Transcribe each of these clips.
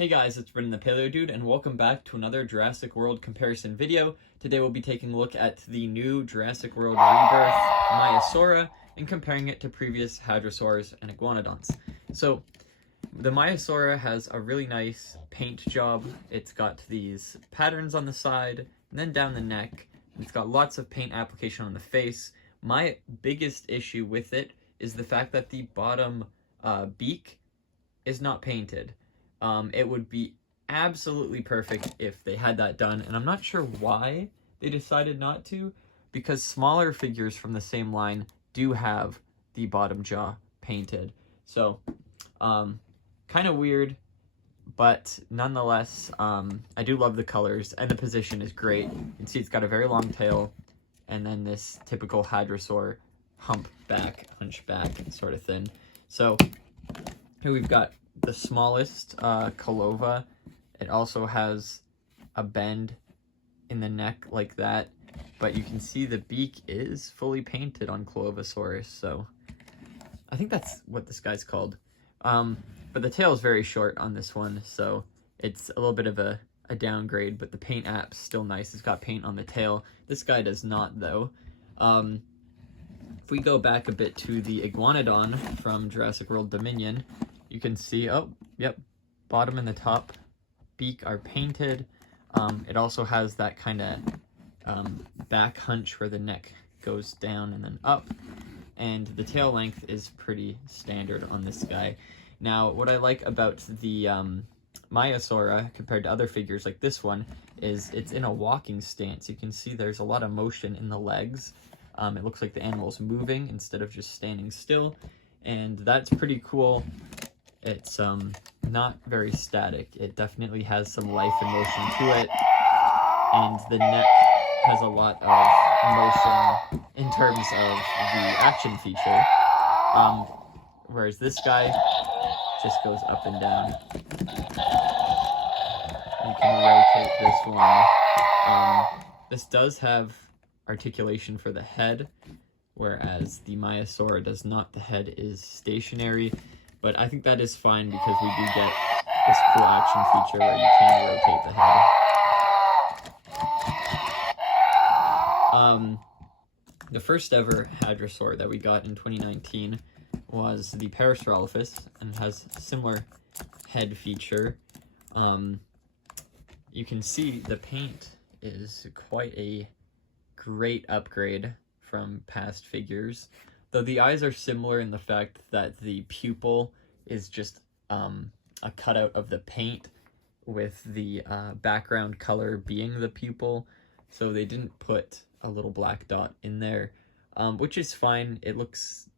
Hey guys, it's Brendan the Paleo Dude, and welcome back to another Jurassic World comparison video. Today we'll be taking a look at the new Jurassic World Rebirth Maiasaura and comparing it to previous hadrosaurs and iguanodons. So, the Maiasaura has a really nice paint job. It's got these patterns on the side, and then down the neck, and it's got lots of paint application on the face. My biggest issue with it is the fact that the bottom beak is not painted. It would be absolutely perfect if they had that done, and I'm not sure why they decided not to, because smaller figures from the same line do have the bottom jaw painted. So, kind of weird, but nonetheless, I do love the colors, and the position is great. You can see it's got a very long tail, and then this typical hadrosaur hunchback sort of thing. So, here we've got the smallest Calova. It also has a bend in the neck like that, but you can see the beak is fully painted on Calovasaurus, so I think that's what this guy's called. But the tail is very short on this one, so it's a little bit of a downgrade, but the paint app's still nice. It's got paint on the tail. This guy does not, though. If we go back a bit to the Iguanodon from Jurassic World Dominion, you can see, bottom and the top beak are painted. It also has that kind of back hunch where the neck goes down and then up. And the tail length is pretty standard on this guy. Now, what I like about the Maiasaura compared to other figures like this one is it's in a walking stance. You can see there's a lot of motion in the legs. It looks like the animal's moving instead of just standing still. And that's pretty cool. It's not very static. It definitely has some life and motion to it, and the neck has a lot of motion in terms of the action feature, whereas this guy just goes up and down. You can rotate this one. This does have articulation for the head, whereas the Maiasaura does not. The head is stationary. But I think that is fine because we do get this cool action feature where you can rotate the head. The first ever hadrosaur that we got in 2019 was the Parasaurolophus, and has a similar head feature. You can see the paint is quite a great upgrade from past figures. Though the eyes are similar in the fact that the pupil is just a cutout of the paint with the background color being the pupil. So they didn't put a little black dot in there, which is fine. It looks,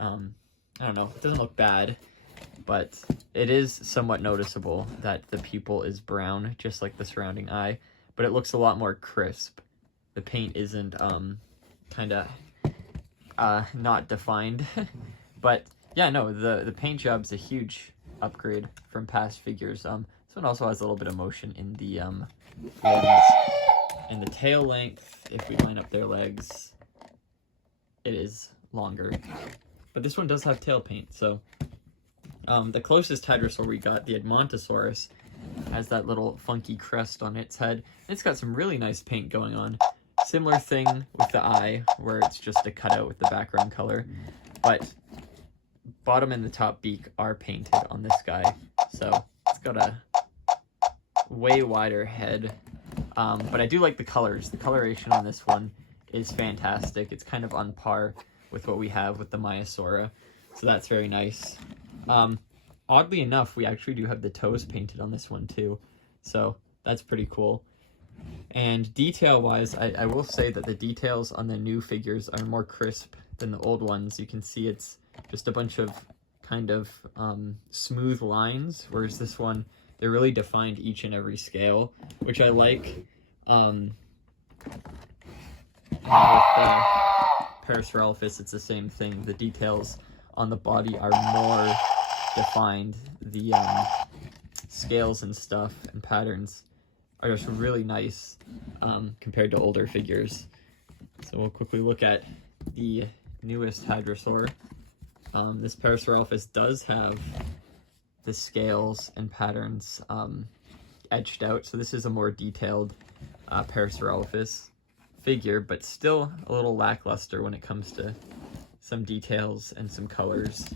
I don't know, it doesn't look bad, but it is somewhat noticeable that the pupil is brown, just like the surrounding eye, but it looks a lot more crisp. The paint isn't kind of not defined. But yeah, no, the paint job's a huge upgrade from past figures. This one also has a little bit of motion in the legs. And the tail length, if we line up their legs, it is longer. But this one does have tail paint, so the closest hadrosaur we got, the Edmontosaurus, has that little funky crest on its head. It's got some really nice paint going on. Similar thing with the eye, where it's just a cutout with the background color, but bottom and the top beak are painted on this guy, so it's got a way wider head, but I do like the colors. The coloration on this one is fantastic. It's kind of on par with what we have with the Maiasaura, so that's very nice. Oddly enough, we actually do have the toes painted on this one too, so that's pretty cool. And detail-wise, I will say that the details on the new figures are more crisp than the old ones. You can see it's just a bunch of kind of smooth lines, whereas this one, they're really defined each and every scale, which I like. With the Parasaurolophus, it's the same thing. The details on the body are more defined. The scales and stuff and patterns are just really nice compared to older figures. So we'll quickly look at the newest hadrosaur. This Parasaurolophus does have the scales and patterns etched out. So this is a more detailed Parasaurolophus figure, but still a little lackluster when it comes to some details and some colors.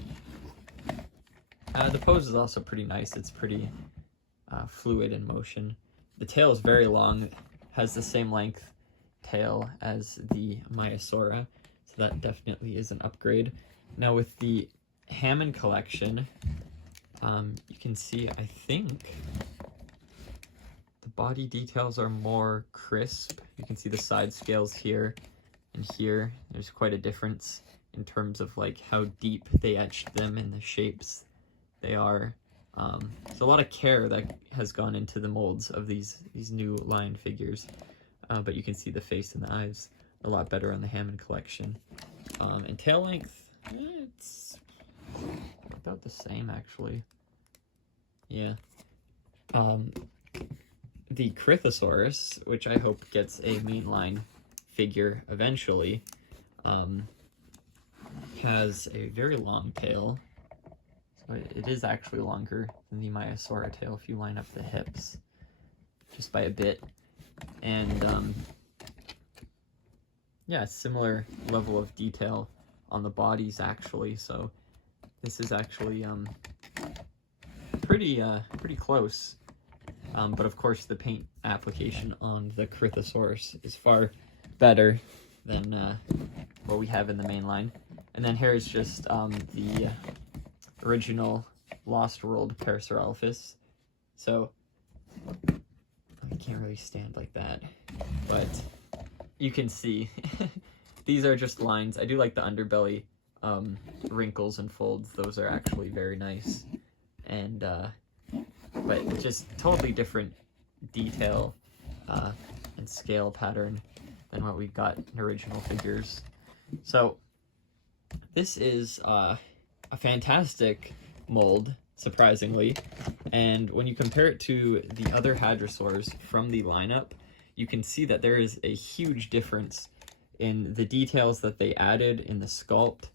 The pose is also pretty nice. It's pretty fluid in motion. The tail is very long, has the same length tail as the Maiasaura, so that definitely is an upgrade. Now with the Hammond collection, you can see, I think, the body details are more crisp. You can see the side scales here and here. There's quite a difference in terms of like how deep they etched them and the shapes they are. There's a lot of care that has gone into the molds of these new line figures, but you can see the face and the eyes a lot better on the Hammond collection. And tail length, it's about the same actually. Yeah. The Cretaceous, which I hope gets a mainline figure eventually, has a very long tail. So it is actually longer than the Maiasaura tail if you line up the hips, just by a bit. And yeah, similar level of detail on the bodies actually. So this is actually pretty close. But of course the paint application on the Cretaceous is far better than what we have in the main line. And then here is just the original Lost World Parasaurolophus. So I can't really stand like that, but you can see these are just lines. I do like the underbelly wrinkles and folds. Those are actually very nice. And but it's just totally different detail and scale pattern than what we've got in original figures. So this is a fantastic mold, surprisingly, and when you compare it to the other hadrosaurs from the lineup, you can see that there is a huge difference in the details that they added in the sculpt.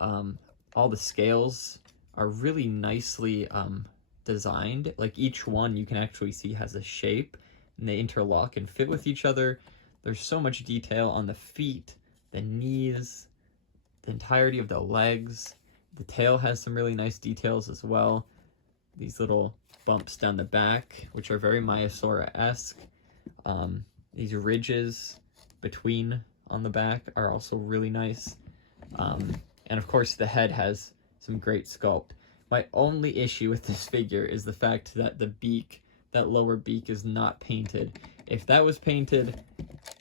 All the scales are really nicely designed. Like each one you can actually see has a shape and they interlock and fit with each other. There's so much detail on the feet, the knees, the entirety of the legs. The tail has some really nice details as well. These little bumps down the back, which are very Maiasaura-esque. These ridges between on the back are also really nice. And of course the head has some great sculpt. My only issue with this figure is the fact that the beak, that lower beak, is not painted. If that was painted,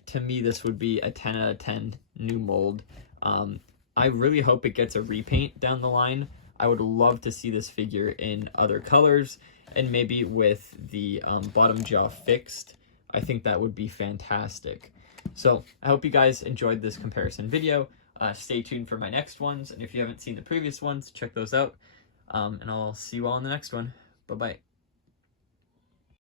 to me this would be a 10 out of 10 new mold. I really hope it gets a repaint down the line. I would love to see this figure in other colors and maybe with the bottom jaw fixed. I think that would be fantastic. So I hope you guys enjoyed this comparison video. Stay tuned for my next ones, and if you haven't seen the previous ones, check those out. And I'll see you all in the next one. Bye-bye.